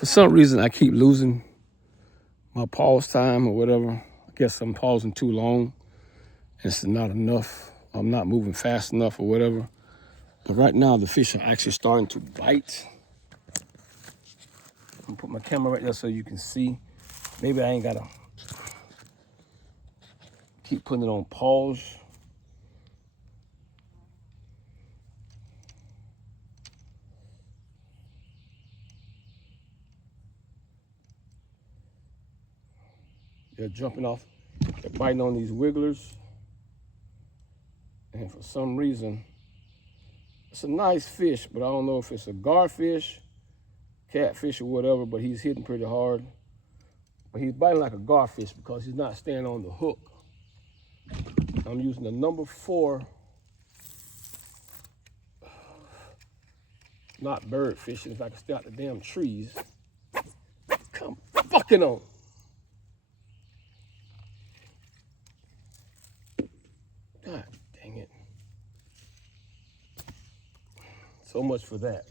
For some reason, I keep losing my pause time or whatever. I guess I'm pausing too long. It's not enough. I'm not moving fast enough or whatever. But right now, the fish are actually starting to bite. I'm gonna put my camera right there so you can see. Maybe I ain't gotta keep putting it on pause. They're jumping off. They're biting on these wigglers. And for some reason, it's a nice fish, but I don't know if it's a garfish, catfish, or whatever, but he's hitting pretty hard. But he's biting like a garfish because he's not staying on the hook. I'm using the number 4, not bird fishing, if I can stay out the damn trees. Come fucking on. God dang it. So much for that.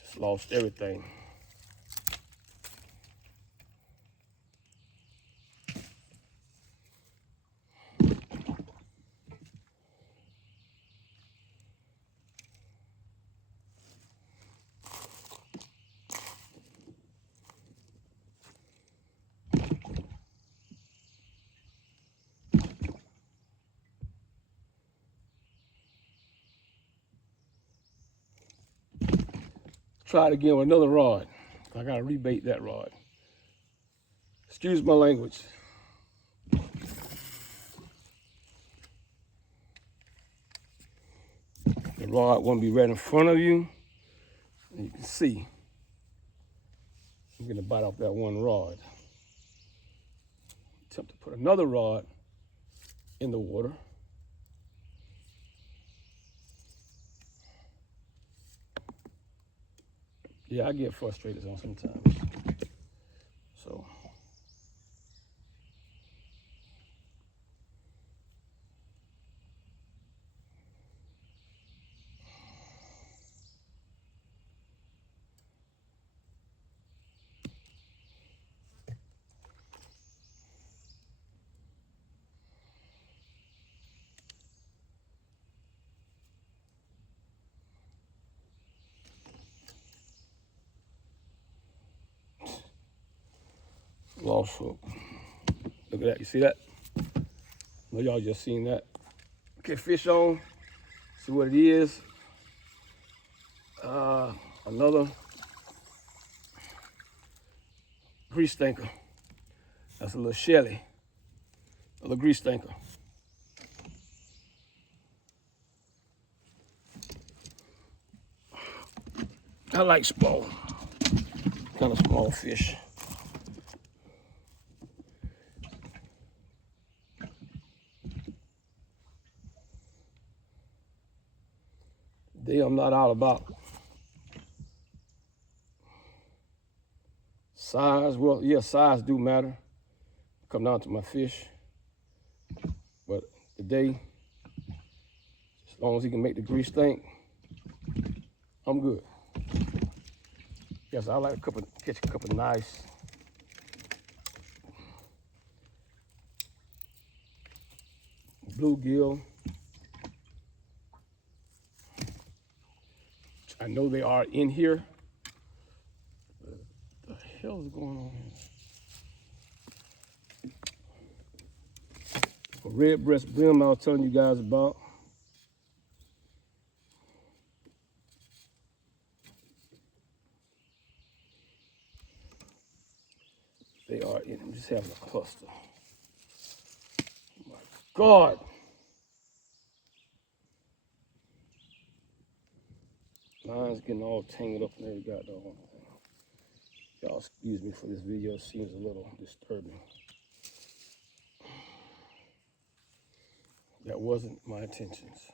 Just lost everything. Try it again with another rod. I gotta rebait that rod. Excuse my language. The rod won't be right in front of you. And you can see, I'm gonna bite off that one rod. Attempt to put another rod in the water. Yeah, I get frustrated on sometimes. So. Lost hook. Look at that. You see that? No, y'all just seen that. Okay, fish on. See what it is. Another grease stinker. That's a little shelly. A little grease stinker. I like small, kind of small fish. Today I'm not all about size. Well, yeah, size do matter. Come down to my fish. But today, as long as he can make the grease stink, I'm good. Yes, I like catch a couple nice bluegill. I know they are in here. What the hell is going on here? A red breast brim I was telling you guys about. They are in. I'm just having a cluster. Oh my God. Line's getting all tangled up in every goddamn thing. Y'all excuse me for this video. It seems a little disturbing. That wasn't my intentions.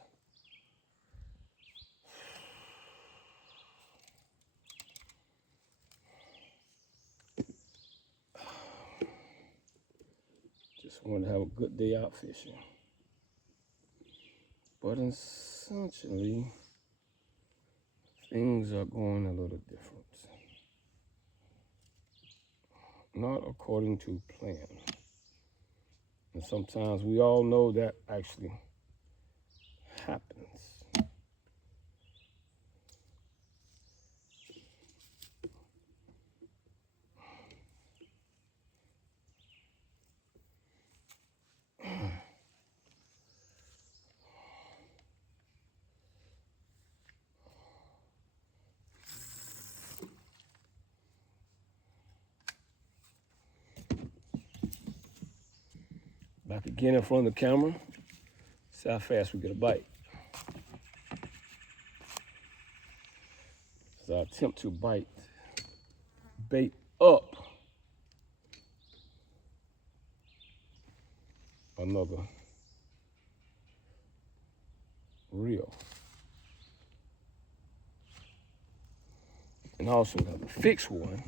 Just wanted to have a good day out fishing. But essentially, Things are going a little different. Not according to plan. And sometimes we all know that actually happens. Back again in front of the camera. See how fast we get a bite. As I attempt to bite bait up another reel. And also got the fixed one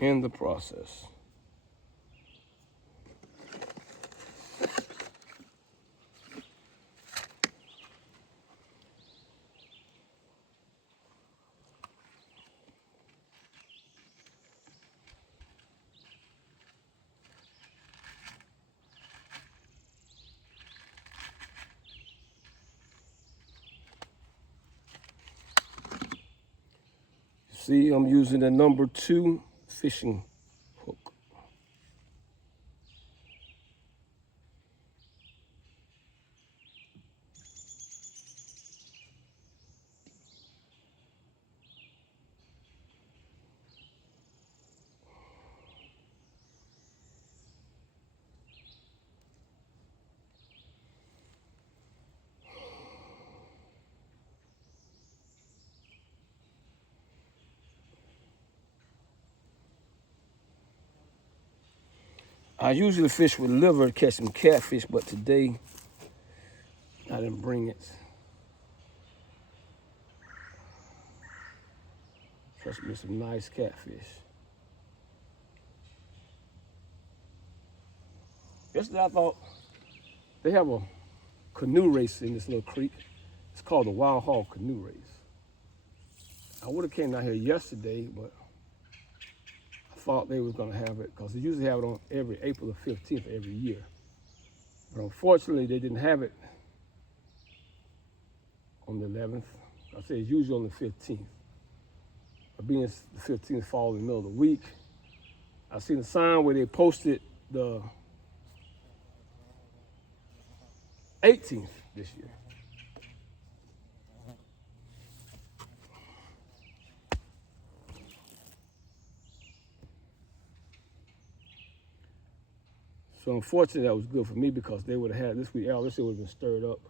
in the process. See, I'm using the number 2 fishing hook. I usually fish with liver to catch some catfish, but today I didn't bring it. Trust me, some nice catfish. Yesterday I thought they have a canoe race in this little creek. It's called the Wild Hog Canoe Race. I would have came down here yesterday, but I thought they was gonna have it because they usually have it on every April the 15th every year. But unfortunately, they didn't have it on the 11th. I say it's usually on the 15th. But being the 15th fall in the middle of the week, I seen a sign where they posted the 18th this year. So unfortunately, that was good for me because they would have had this week. This year would have been stirred up,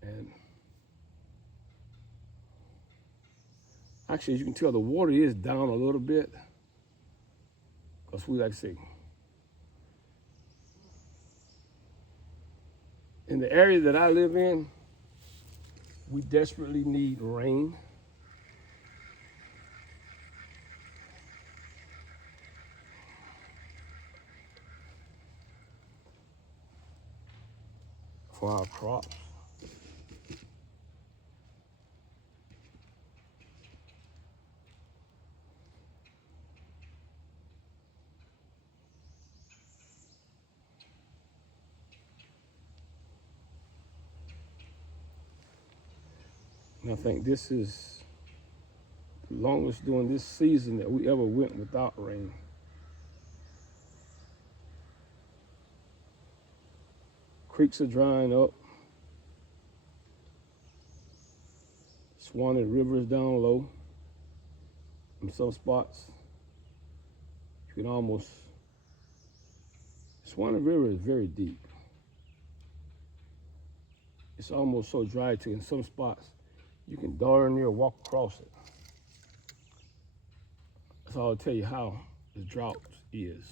and actually, as you can tell, the water is down a little bit because we, like to say, in the area that I live in, we desperately need rain. For our crops. And I think this is the longest during this season that we ever went without rain. Creeks are drying up. Swanee River is down low. In some spots, you can almost, Swanee River is very deep. It's almost so dry to in some spots, you can darn near walk across it. That's all I'll tell you how the drought is.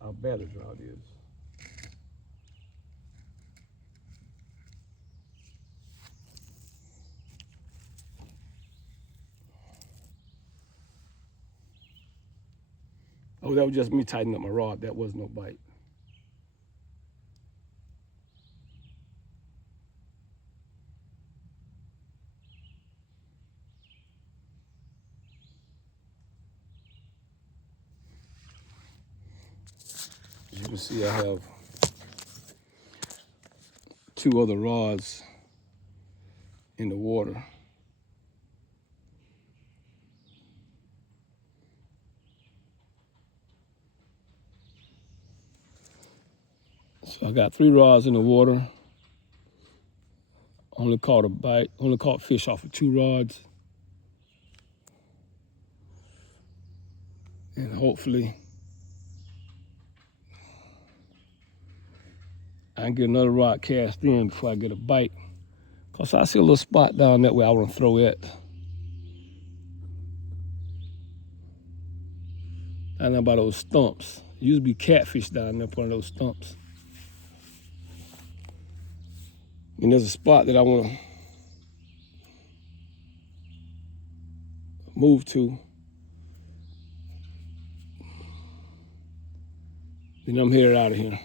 How bad the drought is. Oh, that was just me tightening up my rod. That was no bite. As you can see, I have 2 other rods in the water. So I got 3 rods in the water. Only caught fish off of 2 rods. And hopefully I can get another rod cast in before I get a bite. Cause I see a little spot down that way I want to throw at. Down there by those stumps. There used to be catfish down there, one of those stumps. And there's a spot that I want to move to. Then I'm headed out of here.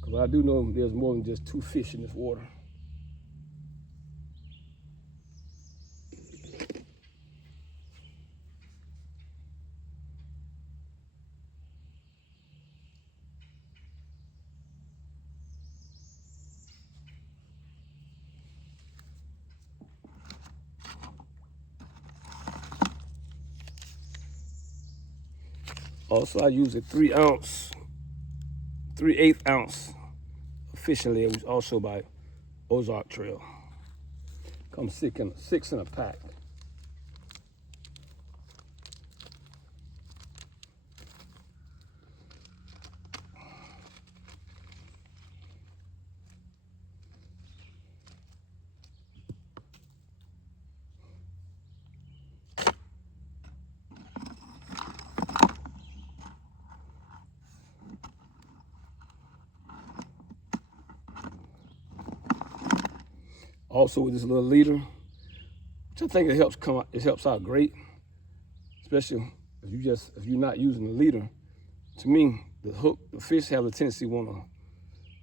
Because I do know there's more than just 2 fish in this water. Also, I use a 3/8 ounce fishing lead, which is also by Ozark Trail. Comes 6 in a pack. Also with this little leader, which I think it helps out great, especially if you're not using the leader. To me, the fish have a tendency to want to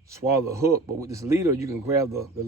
swallow the hook, but with this leader, you can grab the